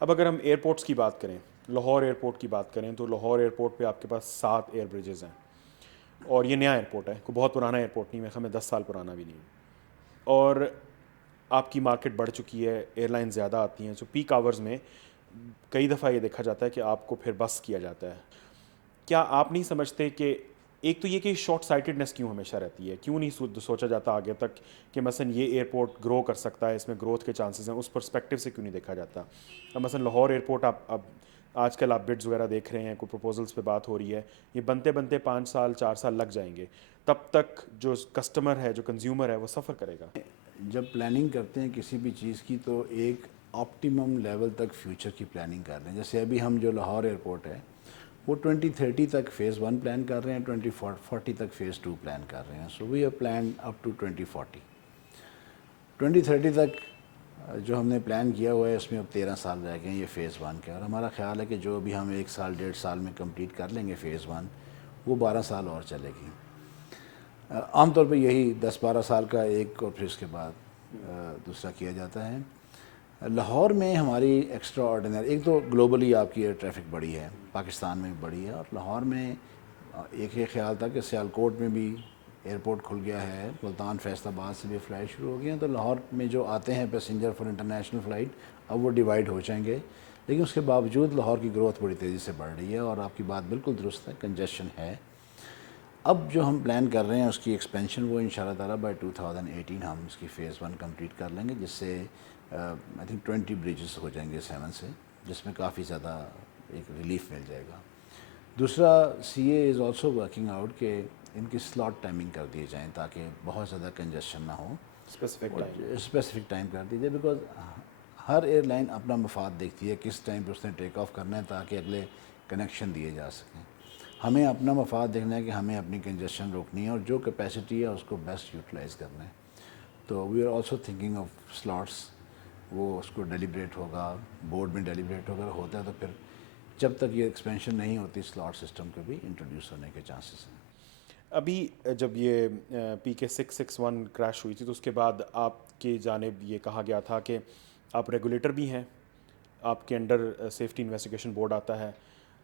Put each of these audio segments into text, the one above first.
اب اگر ہم ایئرپورٹس کی بات کریں، لاہور ایئرپورٹ کی بات کریں، تو لاہور ایئرپورٹ پہ آپ کے پاس 7 ایئر بریجز ہیں، اور یہ نیا ایئرپورٹ ہے، کوئی بہت پرانا ایئرپورٹ نہیں، میرے خیال میں 10 سال پرانا بھی نہیں، اور آپ کی مارکیٹ بڑھ چکی ہے، ایئر لائن زیادہ آتی ہیں، سو پیک آورز میں کئی دفعہ یہ دیکھا جاتا ہے کہ آپ کو پھر بس کیا جاتا ہے۔ کیا آپ نہیں سمجھتے کہ ایک تو یہ کہ شارٹ سائٹڈنس کیوں ہمیشہ رہتی ہے، کیوں نہیں سوچا جاتا آگے تک کہ مثلا یہ ایئرپورٹ گرو کر سکتا ہے، اس میں گروتھ کے چانسز ہیں، اس پرسپیکٹیو سے کیوں نہیں دیکھا جاتا؟ اب مثلا لاہور ایئرپورٹ اب آج کل آپ بڈز وغیرہ دیکھ رہے ہیں، کوئی پروپوزلس پہ بات ہو رہی ہے، یہ بنتے بنتے 5 سال 4 سال لگ جائیں گے، تب تک جو کسٹمر ہے، جو کنزیومر ہے، وہ سفر کرے گا۔ جب پلاننگ کرتے ہیں کسی بھی چیز کی تو ایک آپٹیمم لیول تک فیوچر کی پلاننگ کر رہے ہیں. جیسے ابھی ہم جو لاہور ایئرپورٹ ہے وہ 2030 تک فیز 1 پلان کر رہے ہیں, 2040 تک فیز 2 پلان کر رہے ہیں. So we have plan up to 2040. 2030 تک جو ہم نے پلان کیا ہوا ہے اس میں اب 13 سال رہ گئے ہیں یہ فیز 1 کے, اور ہمارا خیال ہے کہ جو بھی ہم 1 سال 1.5 سال میں کمپلیٹ کر لیں گے فیز 1 وہ 12 سال اور چلے گی. عام طور پہ یہی 10-12 سال کا ایک, اور پھر اس کے بعد دوسرا کیا جاتا ہے. لاہور میں ہماری ایکسٹرا آرڈینری, ایک تو گلوبلی آپ کی ایئر ٹریفک بڑی ہے, پاکستان میں بھی بڑی ہے, اور لاہور میں ایک یہ خیال تھا کہ سیالکوٹ میں بھی ایئرپورٹ کھل گیا ہے, ملتان فیصل آباد سے بھی فلائٹ شروع ہو گئی ہیں, تو لاہور میں جو آتے ہیں پیسنجر فار انٹرنیشنل فلائٹ اب وہ ڈیوائیڈ ہو جائیں گے. لیکن اس کے باوجود لاہور کی گروتھ بڑی تیزی سے بڑھ رہی ہے, اور آپ کی بات بالکل درست ہے, کنجیشن ہے. اب جو ہم پلان کر رہے ہیں اس کی ایکسپینشن وہ ان شاء اللہ تعالیٰ بائی 2018 ہم اس کی فیز 1 کمپلیٹ کر لیں گے, جس سے آئی تھنک 20 بریجز ہو جائیں گے 7 سے, جس میں کافی زیادہ ایک ریلیف مل جائے گا. دوسرا سی اے از آلسو ورکنگ آؤٹ کہ ان کی سلاٹ ٹائمنگ کر دیے جائیں تاکہ بہت زیادہ کنجیشن نہ ہو, اسپیسیفک اور ٹائم. اسپیسیفک ٹائم کر دیجیے, بیکاز ہر ایئر لائن اپنا مفاد دیکھتی ہے کس ٹائم پہ اس نے ٹیک آف کرنا ہے تاکہ اگلے کنیکشن دیے جا سکیں. ہمیں اپنا مفاد دیکھنا ہے کہ ہمیں اپنی کنجیشن روکنی ہے اور جو کیپیسٹی ہے اس کو بیسٹ یوٹیلائز کرنا ہے. تو we are also thinking of slots, وہ اس کو ڈیلیبریٹ ہوگا, بورڈ میں ڈیلیبریٹ ہوگا, ہوتا ہے تو پھر جب تک یہ ایکسپینشن نہیں ہوتی سلاٹ سسٹم کے بھی انٹروڈیوس ہونے کے چانسز ہیں. ابھی جب یہ پی کے 661 کریش ہوئی تھی تو اس کے بعد آپ کی جانب یہ کہا گیا تھا کہ آپ ریگولیٹر بھی ہیں, آپ کے انڈر سیفٹی انویسٹیگیشن بورڈ آتا ہے,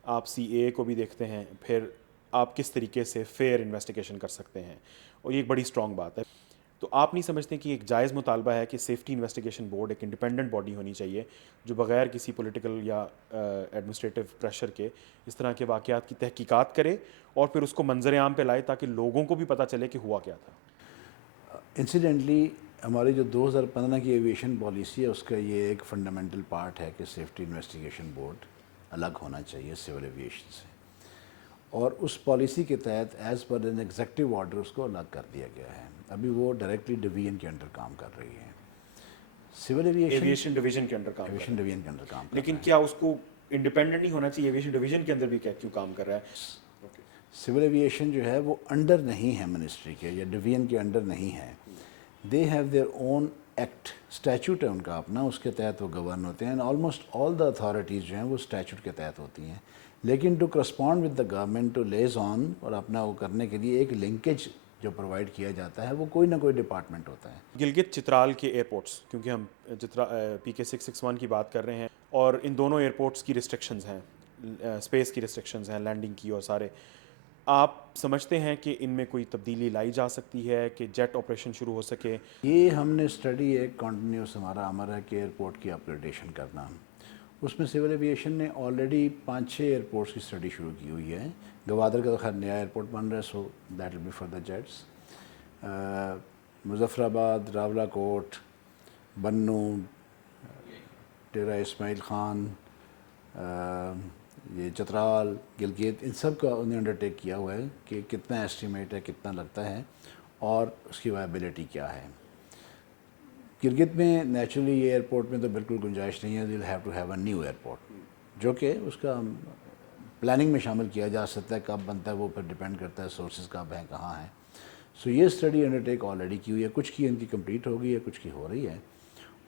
آپ سی اے کو بھی دیکھتے ہیں, پھر آپ کس طریقے سے فیئر انویسٹیگیشن کر سکتے ہیں, اور یہ ایک بڑی اسٹرانگ بات ہے. تو آپ نہیں سمجھتے کہ ایک جائز مطالبہ ہے کہ سیفٹی انویسٹیگیشن بورڈ ایک انڈیپینڈنٹ باڈی ہونی چاہیے جو بغیر کسی پولیٹیکل یا ایڈمنسٹریٹو پریشر کے اس طرح کے واقعات کی تحقیقات کرے اور پھر اس کو منظر عام پہ لائے تاکہ لوگوں کو بھی پتہ چلے کہ ہوا کیا تھا؟ انسیڈنٹلی ہماری جو 2015 کی ایویشن پالیسی ہے اس کا یہ ایک فنڈامنٹل پارٹ ہے کہ سیفٹی انویسٹیگیشن بورڈ الگ ہونا چاہیے سول ایویشن سے, اور اس پالیسی کے تحت as per an executive order اس کو الگ کر دیا گیا ہے. ابھی وہ ڈائریکٹلی ڈویژن کے انڈر کام کر رہی ہے, سول ایویشن ڈویژن کے انڈر کام کر ایویشن رہا ڈویژن کے انڈر کام ہے, کر لیکن رہا ہے. کیا اس کو انڈیپینڈنٹ نہیں ہونا چاہیے؟ ایویشن ڈویژن کے اندر بھی کیوں کام کر رہا ہے؟ اوکے. سول ایویشن جو ہے وہ انڈر نہیں ہے منسٹری کے یا ڈویژن کے انڈر نہیں ہے. They have their own act, statute ہے ان کا اپنا, اس کے تحت وہ گورن ہوتے ہیں. آلموسٹ آل دا اتھارٹیز جو ہیں وہ اسٹیچوٹ کے تحت ہوتی ہیں, لیکن to correspond with the government to lease on اور اپنا وہ کرنے کے لیے ایک لنکیج جو پرووائڈ کیا جاتا ہے وہ کوئی نہ کوئی ڈپارٹمنٹ ہوتا ہے. گلگت چترال کے ایئرپورٹس, کیونکہ ہم پی کے 661 کی بات کر رہے ہیں, اور ان دونوں ایئرپورٹس کی ریسٹرکشنز ہیں, اسپیس کی ریسٹرکشنز ہیں, لینڈنگ کی, اور سارے آپ سمجھتے ہیں کہ ان میں کوئی تبدیلی لائی جا سکتی ہے کہ جیٹ آپریشن شروع ہو سکے؟ یہ ہم نے اسٹڈی ایک کنٹینیوس ہمارا عمل ہے کہ ایئرپورٹ کی اپگریڈیشن کرنا. اس میں سول ایویشن نے آلریڈی 5-6 ایئرپورٹس کی اسٹڈی شروع کی ہوئی ہے. گوادر کا تو خیر نیا ایئرپورٹ بن رہا ہے, so that will be for the jets. Muzaffarabad, راولا کوٹ, بنو, ڈیرہ اسماعیل خان, یہ چترال, گلگت, ان سب کا انہوں نے انڈرٹیک کیا ہوا ہے کہ کتنا ایسٹیمیٹ ہے, کتنا لگتا ہے, اور اس کی وائبلٹی کیا ہے. گلگت میں نیچرلی یہ ایئرپورٹ میں تو بالکل گنجائش نہیں ہے, we'll have to have a new airport, جو کہ اس کا پلاننگ میں شامل کیا جا سکتا ہے. کب بنتا ہے وہ پھر ڈپینڈ کرتا ہے سورسز کب ہیں, کہاں ہیں. سو یہ اسٹڈی انڈرٹیک آلریڈی کی ہوئی ہے, کچھ کی ان کی کمپلیٹ ہو گئی ہے, کچھ کی ہو رہی ہے,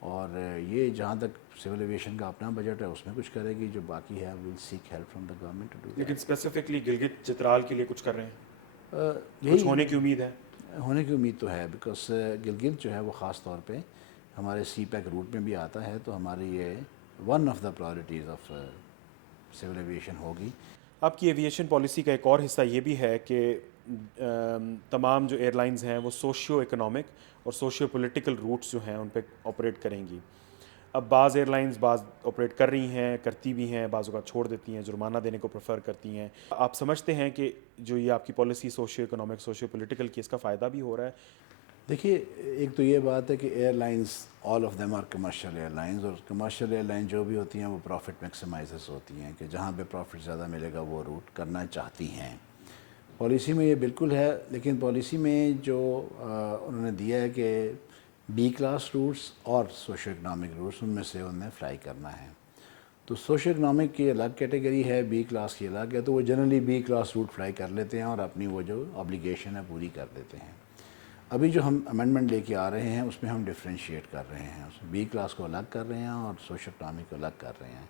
اور یہ جہاں تک سول ایویشن کا اپنا بجٹ ہے اس میں کچھ کرے گی, جو باقی ہے we'll seek help from the government to do لیکن دیٹ. اسپیسیفکلی گلگت چترال کے لیے کچھ کر رہے ہیں؟ کچھ یہی ہونے کی امید ہے؟ ہونے کی امید تو ہے, بیکاز گلگت جو ہے وہ خاص طور پہ ہمارے سی پیک روٹ میں بھی آتا ہے, تو ہماری یہ one of the priorities of civil aviation ہوگی. آپ کی ایویشن پالیسی کا ایک اور حصہ یہ بھی ہے کہ تمام جو ایئر لائنز ہیں وہ سوشیو اکنامک اور سوشیو پولیٹیکل روٹس جو ہیں ان پہ آپریٹ کریں گی. اب بعض ایئر لائنز بعض آپریٹ کر رہی ہیں، کرتی بھی ہیں، بعض اوقات چھوڑ دیتی ہیں، جرمانہ دینے کو پریفر کرتی ہیں. آپ سمجھتے ہیں کہ جو یہ آپ کی policy socio economic socio political کی، اس کا فائدہ بھی ہو رہا ہے؟ دیکھیے، ایک تو یہ بات ہے کہ airlines all of them are commercial airlines, اور کمرشل ایئر لائن جو بھی ہوتی ہیں وہ پروفٹ میکسیمائزرس ہوتی ہیں کہ جہاں پہ پروفٹ زیادہ ملے گا وہ روٹ کرنا چاہتی ہیں. پالیسی میں یہ بالکل ہے، لیکن پالیسی میں جو انہوں نے دیا ہے کہ بی کلاس روٹس اور سوشو اکنامک روٹس ان میں سے انہیں فلائی کرنا ہے. تو سوشو اکنامک کی الگ کیٹیگری ہے، بی کلاس کی الگ ہے، تو وہ generally B class route fly کر لیتے ہیں اور اپنی وہ جو آبلیگیشن ہے پوری کر دیتے ہیں. ابھی جو ہم امینڈمنٹ لے کے آ رہے ہیں اس میں ہم ڈفرینشیٹ کر رہے ہیں، اس میں بی کلاس کو الگ کر رہے ہیں اور سوشو اکنامک کو الگ کر رہے ہیں.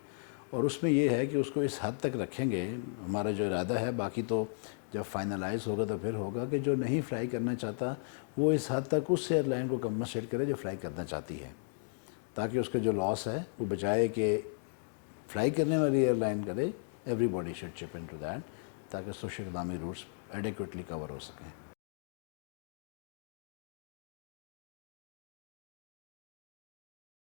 اور اس میں یہ ہے کہ اس کو اس حد تک رکھیں گے، ہمارا جو ارادہ ہے، باقی تو جب فائنلائز ہوگا تو پھر ہوگا کہ جو نہیں فلائی کرنا چاہتا وہ اس حد تک اس ایئر لائن کو کمپنسیٹ کرے جو فلائی کرنا چاہتی ہے، تاکہ اس کا جو لاس ہے وہ بجائے کہ فلائی کرنے والی ایئر لائن کرے، ایوری باڈی شوڈ چپ ان ٹو دیٹ، تاکہ سوشو اکنامک روٹس ایڈیکویٹلی کور ہو سکیں.